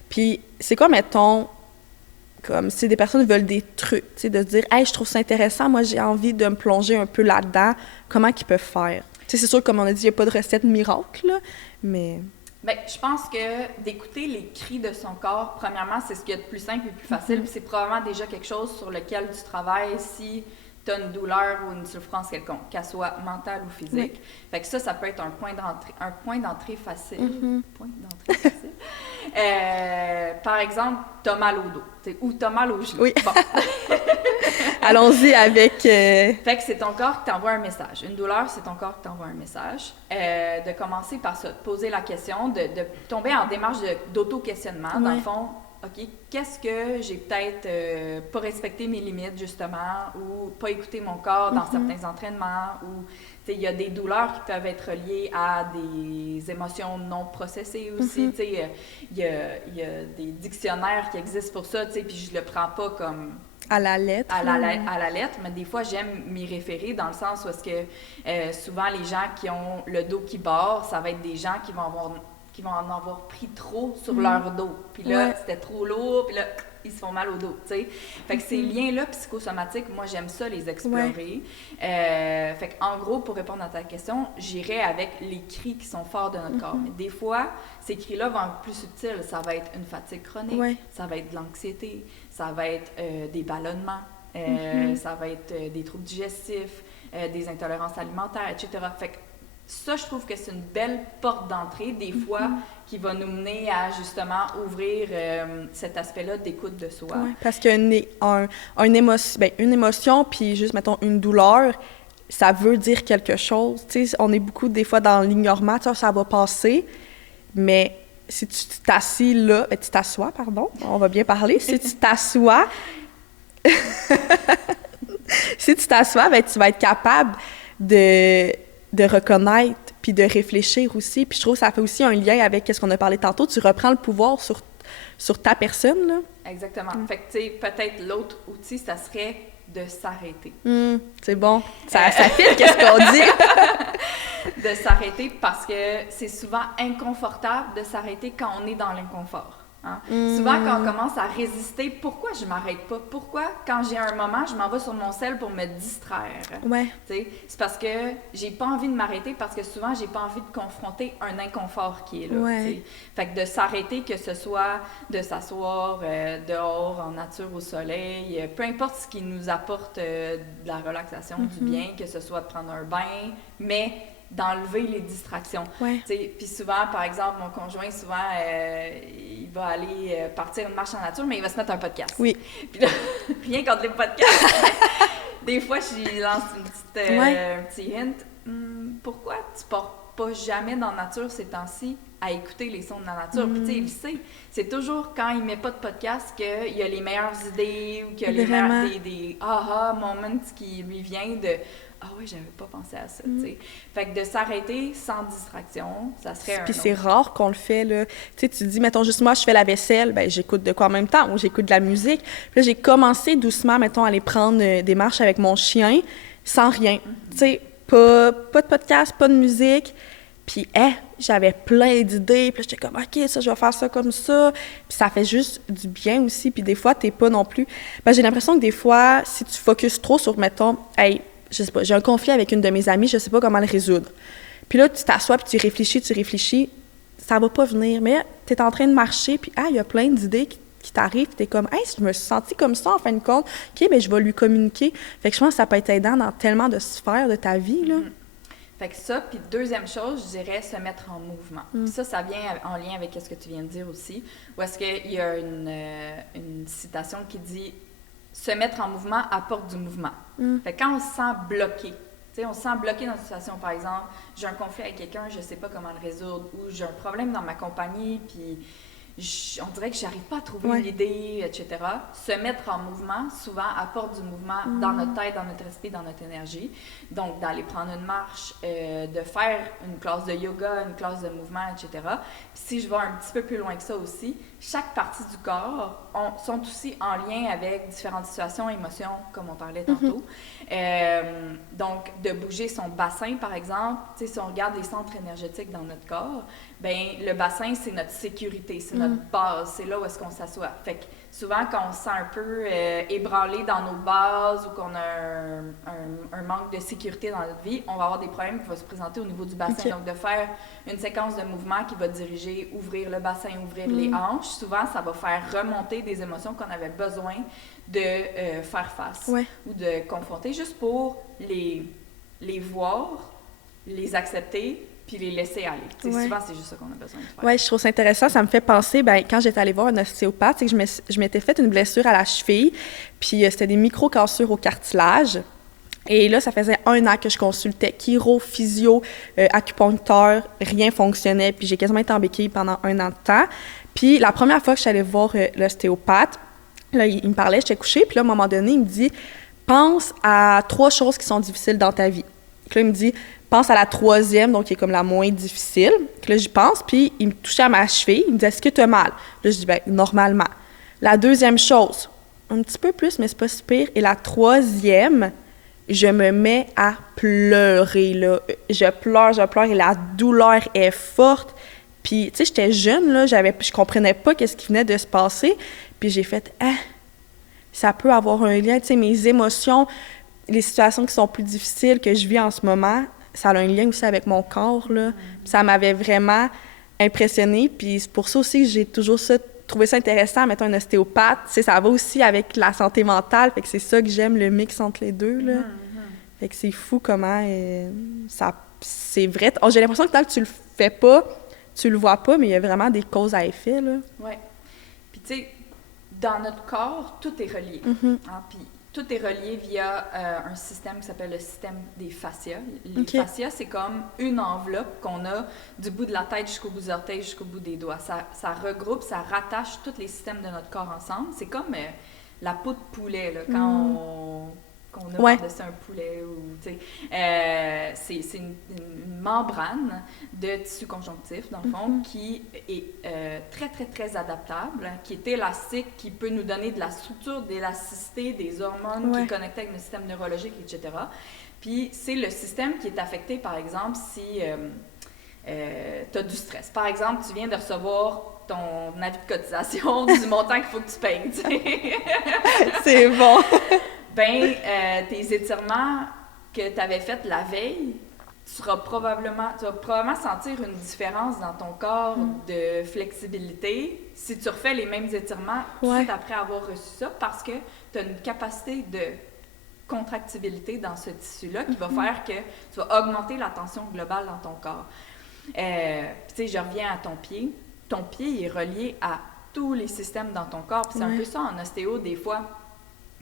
Puis c'est quoi, mettons, comme si des personnes veulent des trucs, tu sais, de se dire « Hey, je trouve ça intéressant, moi, j'ai envie de me plonger un peu là-dedans. » Comment ils peuvent faire? Tu sais, c'est sûr, comme on a dit, il n'y a pas de recette miracle, là, mais... Bien, je pense que d'écouter les cris de son corps, premièrement, c'est ce qu'il y a de plus simple et plus facile. Puis c'est probablement déjà quelque chose sur lequel tu travailles si tu as une douleur ou une souffrance quelconque, qu'elle soit mentale ou physique. Fait que ça peut être un point d'entrée facile. Point d'entrée facile. Par exemple, tu as mal au dos ou tu as mal au genou. Oui. Bon. Allons-y avec... Fait que c'est ton corps qui t'envoie un message. Une douleur, c'est ton corps qui t'envoie un message. De commencer par ça, de poser la question, de tomber en démarche d'auto-questionnement. Dans le fond, OK, qu'est-ce que j'ai peut-être pas respecté mes limites, justement, ou pas écouté mon corps dans certains entraînements, ou il y a des douleurs qui peuvent être liées à des émotions non processées aussi. Il y a des dictionnaires qui existent pour ça, puis je le prends pas comme... À la lettre. À la lettre, mais des fois, j'aime m'y référer dans le sens où est-ce que souvent, les gens qui ont le dos qui barre, ça va être des gens qui vont avoir qui vont en avoir pris trop sur leur dos. Puis là, c'était trop lourd, puis là, ils se font mal au dos, tu sais. Fait que ces liens-là psychosomatiques, moi, j'aime ça les explorer. Fait qu'en gros, pour répondre à ta question, j'irais avec les cris qui sont forts de notre corps. Mais des fois, ces cris-là vont être plus subtils. Ça va être une fatigue chronique, ça va être de l'anxiété, ça va être des ballonnements, ça va être des troubles digestifs, des intolérances alimentaires, etc. Fait que ça, je trouve que c'est une belle porte d'entrée, des fois, qui va nous mener à, justement, ouvrir cet aspect-là d'écoute de soi. Ouais, parce qu'une émotion, puis juste, mettons, une douleur, ça veut dire quelque chose. Tu sais, on est beaucoup, des fois, dans l'ignorement, ça va passer, mais si tu t'assis là, tu t'assois, pardon, on va bien parler, si tu t'assois, si tu t'assois, tu vas être capable de reconnaître puis de réfléchir aussi. Puis je trouve que ça fait aussi un lien avec ce qu'on a parlé tantôt. Tu reprends le pouvoir sur ta personne, là. Exactement. Fait que, tu sais, peut-être l'autre outil, ça serait de s'arrêter. C'est bon. Ça fait qu'est-ce qu'on dit? De s'arrêter parce que c'est souvent inconfortable de s'arrêter quand on est dans l'inconfort. Hein? Souvent, quand on commence à résister, pourquoi je m'arrête pas? Pourquoi, quand j'ai un moment, je m'en vais sur mon cell pour me distraire? C'est parce que j'ai pas envie de m'arrêter, parce que souvent, j'ai pas envie de confronter un inconfort qui est là. Fait que de s'arrêter, que ce soit de s'asseoir dehors, en nature, au soleil, peu importe ce qui nous apporte de la relaxation, du bien, que ce soit de prendre un bain, mais d'enlever les distractions. Puis souvent, par exemple, mon conjoint, souvent, il va aller partir une marche en nature, mais il va se mettre un podcast. Puis là, rien contre les podcasts, des fois, je lance un petit hint. Pourquoi tu pars pas jamais dans la nature ces temps-ci à écouter les sons de la nature? Puis tu sais, il sait. C'est toujours quand il met pas de podcast qu'il y a les meilleures idées ou qu'il y a les meilleurs, des aha moments qui lui viennent de « Ah oui, j'avais pas pensé à ça, tu sais. » Fait que de s'arrêter sans distraction, ça serait un Puis c'est rare qu'on le fait, là. Tu sais, tu dis, mettons, juste moi, je fais la vaisselle, ben j'écoute de quoi en même temps, ou j'écoute de la musique. Puis là, j'ai commencé doucement, mettons, à aller prendre des marches avec mon chien, sans rien. Tu sais, pas de podcast, pas de musique. Puis, j'avais plein d'idées. Puis j'étais comme, OK, ça, je vais faire ça comme ça. Puis ça fait juste du bien aussi. Puis des fois, t'es pas non plus... Ben, j'ai l'impression que des fois, si tu focuses trop sur, mettons, je sais pas, j'ai un conflit avec une de mes amies, je sais pas comment le résoudre. Puis là, tu t'assois, puis tu réfléchis, ça va pas venir. Mais t'es en train de marcher, puis il y a plein d'idées qui t'arrivent, puis t'es comme, je me suis sentie comme ça, en fin de compte. OK, bien, je vais lui communiquer. Fait que je pense que ça peut être aidant dans tellement de sphères de ta vie, là. Fait que ça, puis deuxième chose, je dirais se mettre en mouvement. Puis ça vient en lien avec ce que tu viens de dire aussi, où est-ce qu'il y a une citation qui dit « Se mettre en mouvement apporte du mouvement ». Fait que quand on se sent bloqué, tu sais, on se sent bloqué dans une situation, par exemple, j'ai un conflit avec quelqu'un, je sais pas comment le résoudre, ou j'ai un problème dans ma compagnie, puis on dirait que j'arrive pas à trouver une idée, etc. Se mettre en mouvement, souvent, apporte du mouvement dans notre tête, dans notre esprit, dans notre énergie. Donc, d'aller prendre une marche, de faire une classe de yoga, une classe de mouvement, etc. Puis si je vais un petit peu plus loin que ça aussi, chaque partie du corps sont aussi en lien avec différentes situations, émotions, comme on parlait tantôt. Donc, de bouger son bassin, par exemple, tu sais, si on regarde les centres énergétiques dans notre corps, ben le bassin, c'est notre sécurité, c'est notre base, c'est là où est-ce qu'on s'assoit. Fait que souvent, quand on se sent un peu ébranlé dans nos bases ou qu'on a un manque de sécurité dans notre vie, on va avoir des problèmes qui vont se présenter au niveau du bassin. Donc, de faire une séquence de mouvements qui va diriger, ouvrir le bassin, ouvrir les hanches, souvent, ça va faire remonter des émotions qu'on avait besoin de faire face ou de confronter, juste pour les voir, les accepter, puis les laisser aller. Souvent, c'est juste ça qu'on a besoin de faire. Oui, je trouve ça intéressant. Ça me fait penser, quand j'étais allée voir un ostéopathe, c'est que je m'étais fait une blessure à la cheville, puis c'était des micro-cassures au cartilage. Et là, ça faisait 1 an que je consultais chiro, physio, acupuncteur, rien fonctionnait, puis j'ai quasiment été en béquille pendant 1 an de temps. Puis la première fois que je suis allée voir l'ostéopathe, là, il me parlait, j'étais couchée, puis là, à un moment donné, il me dit « Pense à 3 choses qui sont difficiles dans ta vie. » Puis là, il me dit « Pense à la 3e, donc qui est comme la moins difficile. » Puis là, j'y pense, puis il me touchait à ma cheville, il me dit « Est-ce que tu as mal? » Là, je dis « Ben, normalement. » La 2e chose, un petit peu plus, mais c'est pas si pire. Et la 3e, je me mets à pleurer, là. Je pleure, et la douleur est forte. Puis, tu sais, j'étais jeune, là, je comprenais pas qu'est-ce qui venait de se passer. Puis j'ai fait, ça peut avoir un lien, tu sais, mes émotions, les situations qui sont plus difficiles que je vis en ce moment, ça a un lien aussi avec mon corps, là. Puis ça m'avait vraiment impressionnée. Puis c'est pour ça aussi que j'ai toujours trouvé ça intéressant, mettons, un ostéopathe. Tu sais, ça va aussi avec la santé mentale. Fait que c'est ça que j'aime, le mix entre les deux, là. Fait que c'est fou comment c'est vrai. J'ai l'impression que tant que tu le fais pas, tu le vois pas, mais il y a vraiment des causes à effet, là. Oui. Puis tu sais, dans notre corps, tout est relié. Puis tout est relié via un système qui s'appelle le système des fascias. Les fascias, c'est comme une enveloppe qu'on a du bout de la tête jusqu'au bout des orteils, jusqu'au bout des doigts. Ça regroupe, ça rattache tous les systèmes de notre corps ensemble. C'est comme la peau de poulet, là, quand qu'on a par-dessus un poulet. C'est une membrane de tissu conjonctif, dans le fond, qui est très, très, très adaptable, qui est élastique, qui peut nous donner de la structure, d'élasticité, des hormones qui connectent avec notre système neurologique, etc. Puis c'est le système qui est affecté, par exemple, si tu as du stress. Par exemple, tu viens de recevoir ton avis de cotisation du montant qu'il faut que tu payes. C'est bon! Tes étirements que tu avais faits la veille, tu vas probablement sentir une différence dans ton corps de flexibilité si tu refais les mêmes étirements tout de suite après avoir reçu ça, parce que tu as une capacité de contractibilité dans ce tissu-là qui va faire que tu vas augmenter la tension globale dans ton corps. Tu sais, je reviens à ton pied. Ton pied est relié à tous les systèmes dans ton corps. Puis c'est un peu ça en ostéo, des fois,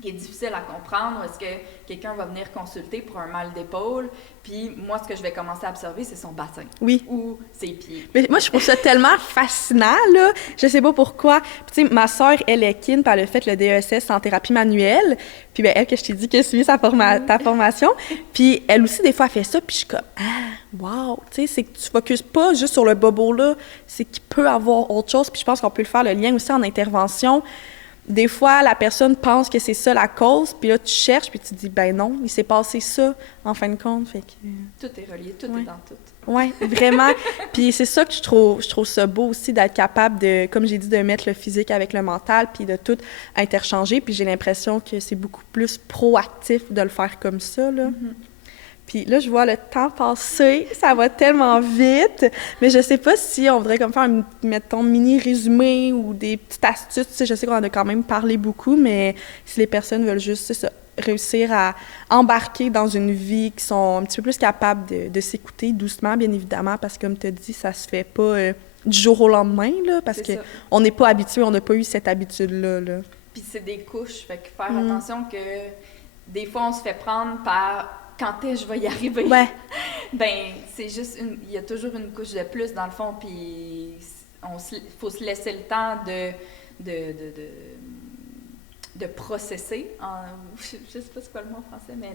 qui est difficile à comprendre. Est-ce que quelqu'un va venir consulter pour un mal d'épaule, puis moi, ce que je vais commencer à observer, c'est son bassin ou ses pieds. Mais moi, je trouve ça tellement fascinant, là. Je sais pas pourquoi. Puis, tu sais, ma sœur, elle est kin, puis elle a fait le DESS en thérapie manuelle. Puis, elle, que je t'ai dit qu'elle suit ta formation. Puis, elle aussi, des fois, elle fait ça, puis je suis comme, wow! Tu sais, c'est que tu focuses pas juste sur le bobo, là. C'est qu'il peut avoir autre chose. Puis, je pense qu'on peut le faire, le lien aussi en intervention. Des fois, la personne pense que c'est ça la cause, puis là, tu cherches, puis tu te dis, ben non, il s'est passé ça, en fin de compte, fait que... Tout est relié, tout est dans tout. Oui, vraiment. Puis c'est ça que je trouve ça beau aussi, d'être capable de, comme j'ai dit, de mettre le physique avec le mental, puis de tout interchanger, puis j'ai l'impression que c'est beaucoup plus proactif de le faire comme ça, là. Puis là, je vois le temps passer, ça va tellement vite, mais je sais pas si on voudrait comme faire un, mettons, mini-résumé ou des petites astuces. Tu sais, je sais qu'on en a quand même parlé beaucoup, mais si les personnes veulent juste réussir à embarquer dans une vie qui sont un petit peu plus capables de s'écouter doucement, bien évidemment, parce que comme tu as dit, ça se fait pas du jour au lendemain, là, parce qu'on n'est pas habitué, on n'a pas eu cette habitude-là. Là. Puis c'est des couches, fait que faire attention que des fois, on se fait prendre par... Quand est-ce que je vais y arriver? C'est juste il y a toujours une couche de plus dans le fond, puis faut se laisser le temps de processer. Je sais pas c'est quoi le mot en français, mais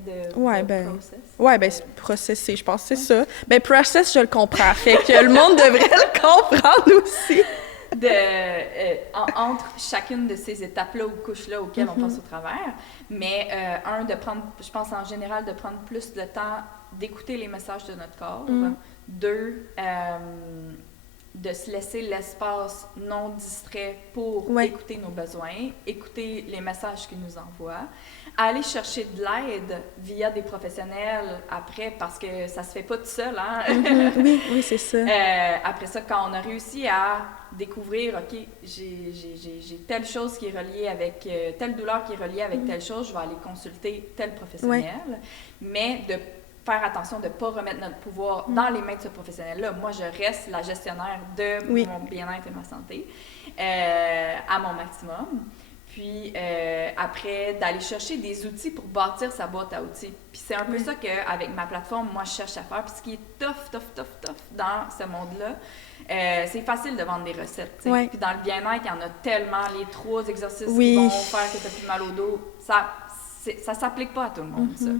process. Processer, je pense que c'est ça. Process, je le comprends. Fait que le monde devrait le comprendre aussi. Entre chacune de ces étapes-là ou couches-là auxquelles on passe au travers, mais je pense en général de prendre plus de temps d'écouter les messages de notre corps, 2, de se laisser l'espace non distrait pour écouter nos besoins, écouter les messages qu'ils nous envoient, aller chercher de l'aide via des professionnels après, parce que ça se fait pas tout seul, hein? Oui, c'est ça. Après ça, quand on a réussi à découvrir, OK, j'ai telle chose qui est reliée avec, telle douleur qui est reliée avec telle chose, je vais aller consulter tel professionnel, mais de faire attention de ne pas remettre notre pouvoir dans les mains de ce professionnel-là. Moi, je reste la gestionnaire de mon bien-être et ma santé à mon maximum. Puis après, d'aller chercher des outils pour bâtir sa boîte à outils. Puis c'est un peu ça qu'avec ma plateforme, moi, je cherche à faire. Puis ce qui est tough dans ce monde-là, c'est facile de vendre des recettes. Puis dans le bien-être, il y en a tellement, les 3 exercices qui vont faire que tu n'as plus mal au dos. Ça s'applique pas à tout le monde, ça.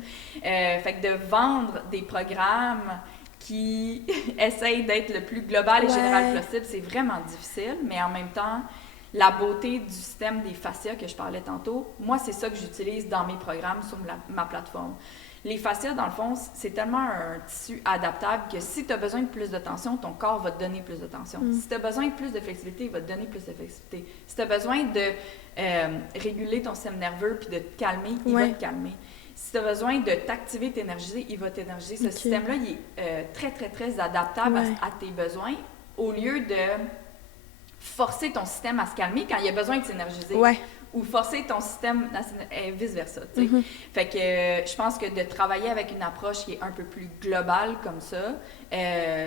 Fait que de vendre des programmes qui essayent d'être le plus global et général possible, c'est vraiment difficile, mais en même temps, la beauté du système des fascias que je parlais tantôt, moi, c'est ça que j'utilise dans mes programmes sur ma plateforme. les fascias, dans le fond, c'est tellement un tissu adaptable que si tu as besoin de plus de tension, ton corps va te donner plus de tension. Si tu as besoin de plus de flexibilité, il va te donner plus de flexibilité. Si tu as besoin de réguler ton système nerveux puis de te calmer, il va te calmer. Si tu as besoin de t'activer, t'énergiser, il va t'énergiser. Ce système-là, il est très, très, très adaptable à tes besoins au lieu de forcer ton système à se calmer quand il a besoin de s'énergiser. Ou forcer ton système et vice-versa. Fait que je pense que de travailler avec une approche qui est un peu plus globale comme ça,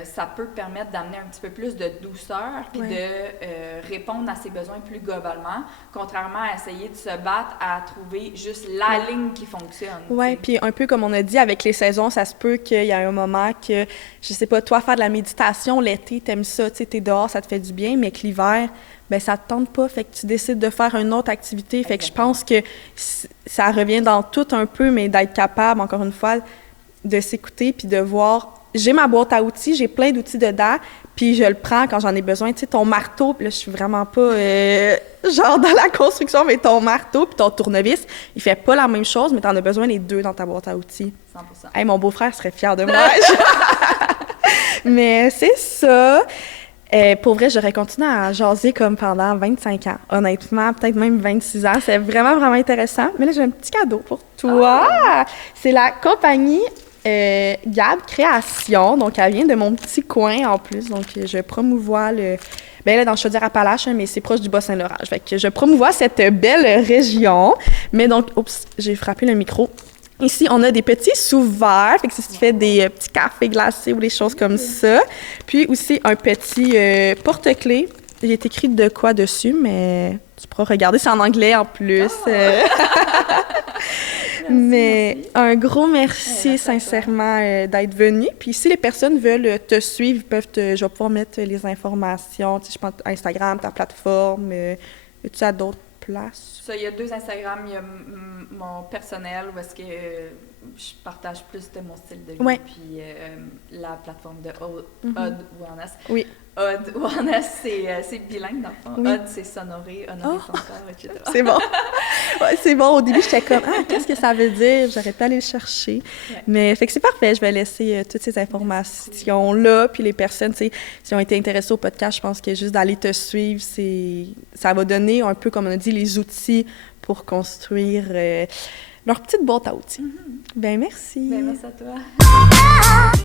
ça peut permettre d'amener un petit peu plus de douceur puis de répondre à ses besoins plus globalement, contrairement à essayer de se battre à trouver juste la ligne qui fonctionne. Oui, puis un peu comme on a dit, avec les saisons, ça se peut qu'il y a un moment que, je sais pas, toi, faire de la méditation, l'été, t'aimes ça, tu sais, t'es dehors, ça te fait du bien, mais que l'hiver, ben ça te tente pas, fait que tu décides de faire une autre activité. Fait que je pense que ça revient dans tout un peu, mais d'être capable, encore une fois, de s'écouter puis de voir... J'ai ma boîte à outils, j'ai plein d'outils dedans, puis je le prends quand j'en ai besoin. Tu sais, ton marteau, puis là, je suis vraiment pas genre dans la construction, mais ton marteau puis ton tournevis, il fait pas la même chose, mais t'en as besoin les deux dans ta boîte à outils. 100%. Hey, mon beau-frère serait fier de moi. Mais c'est ça. Pour vrai, j'aurais continué à jaser comme pendant 25 ans. Honnêtement, peut-être même 26 ans. C'est vraiment, vraiment intéressant. Mais là, j'ai un petit cadeau pour toi. C'est la compagnie Gab Création. Donc, elle vient de mon petit coin en plus. Donc, je promouvois le... Bien là, dans Chaudière-Appalaches, mais c'est proche du Bas-Saint-Laurent. Fait que je promouvois cette belle région. Mais donc, oups, j'ai frappé le micro. Ici, on a des petits sous-verres, fait que si tu fais des petits cafés glacés ou des choses comme ça. Puis aussi, un petit porte-clés. Il est écrit de quoi dessus, mais tu pourras regarder, c'est en anglais en plus. Mais un gros merci sincèrement d'être venu. Puis si les personnes veulent te suivre, je vais pouvoir mettre les informations, tu sais, je pense Instagram, ta plateforme, tu as d'autres places? Ça, il y a 2 Instagram. Il y a mon personnel où est-ce que je partage plus de mon style de vie, puis la plateforme de Odd Wellness. Oui. Odd Wellness, c'est bilingue dans le fond. Odd, c'est s'honorer, honorer son corps, etc. C'est bon. C'est bon. Au début, j'étais comme, qu'est-ce que ça veut dire? J'aurais pu aller le chercher. Mais fait que c'est parfait. Je vais laisser toutes ces informations-là. Puis les personnes, tu sais, qui ont été intéressées au podcast, je pense que juste d'aller te suivre, ça va donner un peu, comme on a dit, les outils pour construire leur petite boîte à outils. Ben merci. Ben merci à toi.